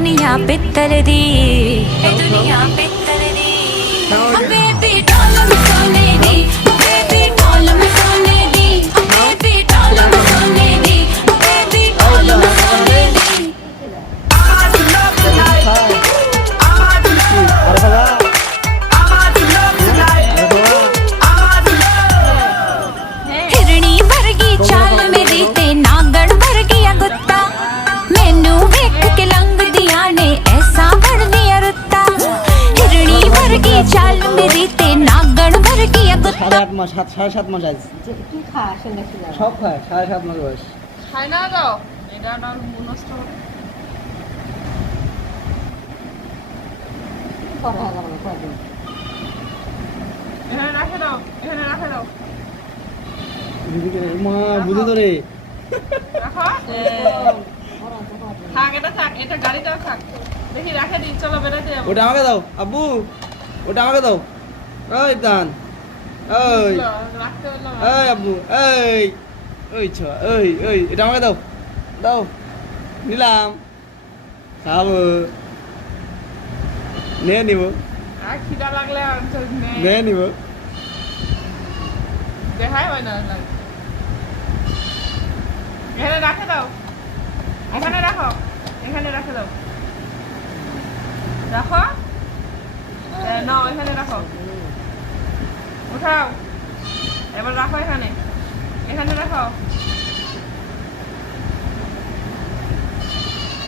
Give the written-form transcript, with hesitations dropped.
दुनिया पित्तर दी दुनिया पित्तर दी बेबी डॉल में सोने दी बेबी डॉल में सोने दी बेबी डॉल में सोने दी बेबी डॉल में सोने दी हिरणी वर्गी चाल मेरी ते नागण वर्गी गुत्ता मैनू वेख के लंघ दिया ने ऐसा बन दिया रुत्ता हिरणी वर्गी चाल मेरी ते नागण वर्गी गुत्ता 7.5 মাস 7.5 মাস আজ কি খায় আসলে কি জানো সব খায় 7.5 মাস বয়স খায় না দাও এটা না নষ্ট হবে পরে হবে না পরে এখানে রাখে দাও এখানে রাখে দাও মা বুঝে ধরে রাখো থাক এটা গাড়িটাও থাক দেখি রাখে দিন চলো বেড়াতে যাবো ওটা আমাকে দাও আব্বু ওটা আমাকে দাও ওই দান ওই রাখতে বললাম এই আব্বু এই ওই ছ ওই এটা আমাকে দাও দাও নিলাম খাবো নিয়ে নিব আর খিদা লাগলে আর নিয়ে নিব দেখাই হয় না এখানে রাখে দাও এখানে রাখো এখানে রাখে দাও রাখো নাও এখানে রাখো উঠাও এবার রাখো এখানে এখানে রাখো